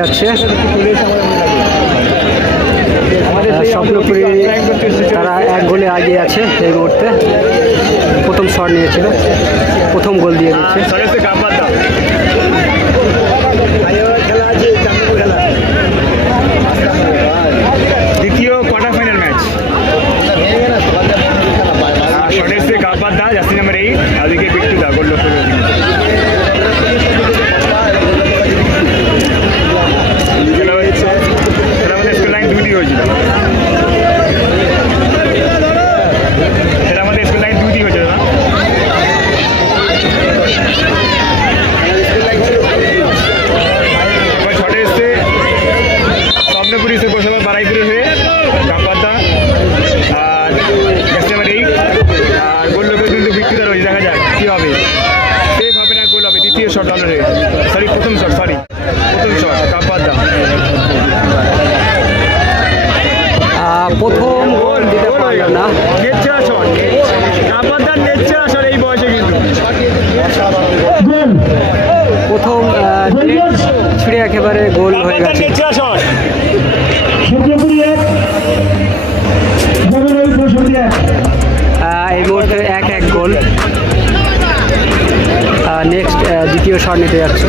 যাচ্ছে। স্বপ্নপুরি তারা এক গোলে আগে আছে এই মুহূর্তে। প্রথম শট নিয়েছিল। প্রথম গোল দিয়ে দিচ্ছে। অলরে সরি প্রথম শট সরি প্রথম শট আহ, প্রথম গোল দিতে পারল না। নেচা শট কাপাতার নেচা শট এই বয়সে কিন্তু। প্রথম ছিঁড়ে একেবারে গোল হয়ে গেছে। নেচা শট শট নিতে যাচ্ছে।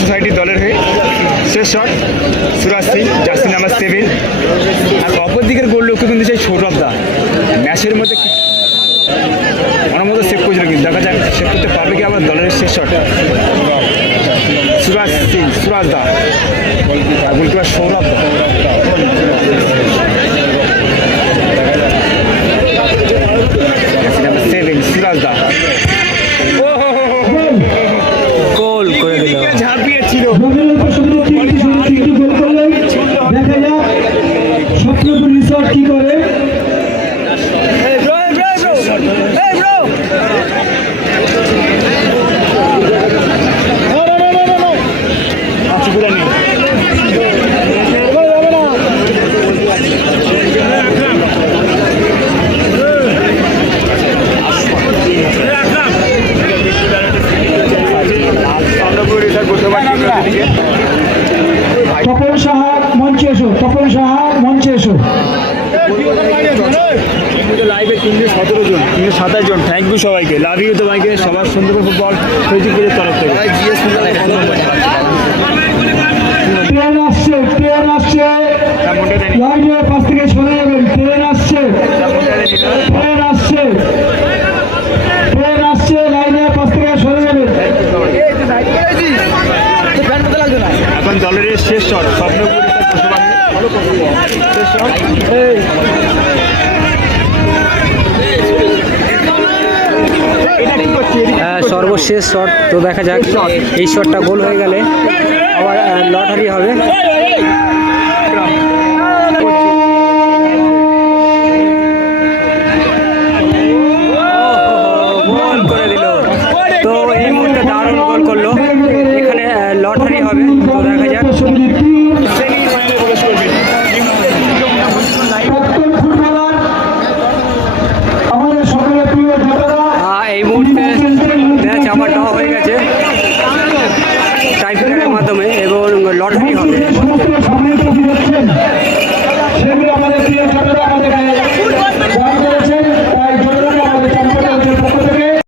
সোসাইটির দলের হয়ে শেষ shot, Suraj Singh jersey number seven. আর অপর দিকের গোল লক্ষ্য কিন্তু সেই সৌরভ দা। ম্যাচের মধ্যে আমার মতো সেভ করেছিল কিন্তু। দেখা যাক সেভ করতে পারবে কি আমার দলের শেষ শট। সুরাজ সিং, সুরাজ দা। গোলকিপার সৌরভ দা। তপন সাহা মঞ্চে এসো তপন সাহা মঞ্চে এসো লাইভে তিনশো সতেরো জন তিনশো সাতাশ জন। থ্যাংক ইউ সবাইকে। লাভ ইউ তোমাকে সবার সুন্দর ফুটবল ফেসবুকের তরফ থেকে। আসছে আসছে। তেমনটা পাশ থেকে সরে যাবেন ট্রেন আসছে তেমনটা দেয়নি ট্রেন আসছে ট্রেন আসছে লাইনের পাশ থেকে সরে যাবেন এখন শেষ শট শেষ আহ, সর্বশেষ শট তো দেখা যাক। এই শটটা গোল হয়ে গেলে আবার লটারি হবে।